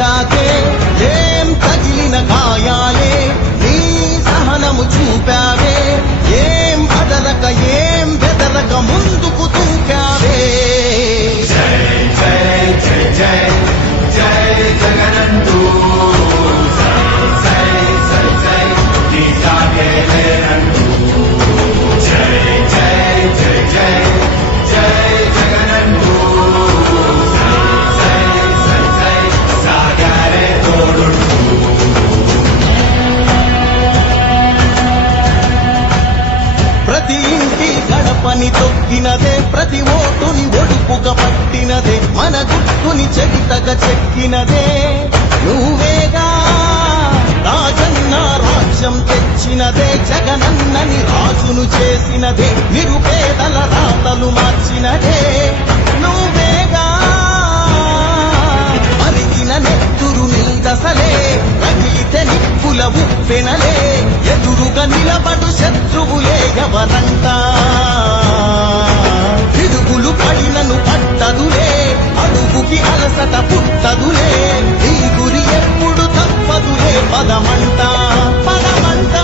ডাকে గడపని తొక్కినదే ప్రతి ఓటుని ఒడుపుగా పట్టినదే మన గుర్తుని చెవితగా చెక్కినదే. నువ్వేగా రాజన్న రాజ్యం తెచ్చినదే జగనన్నని రాజును చేసినదే నిరుపేదల రాతలు మార్చినదే. నువ్వేగా అరిగిన నెత్తురు నీదసలే రగిలితే నిప్పుల ఉప్పెనలే ఎదురుగా నిలబడు శత్రువులే ఎవరంటా? తప్పదులే పదమంట పదమంట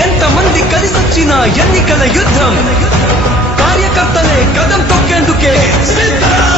ఎంతమంది కలిసొచ్చిన ఎన్నికల యుద్ధం? వార్తలే కథం తొక్కేందుకే. సిద్ధరా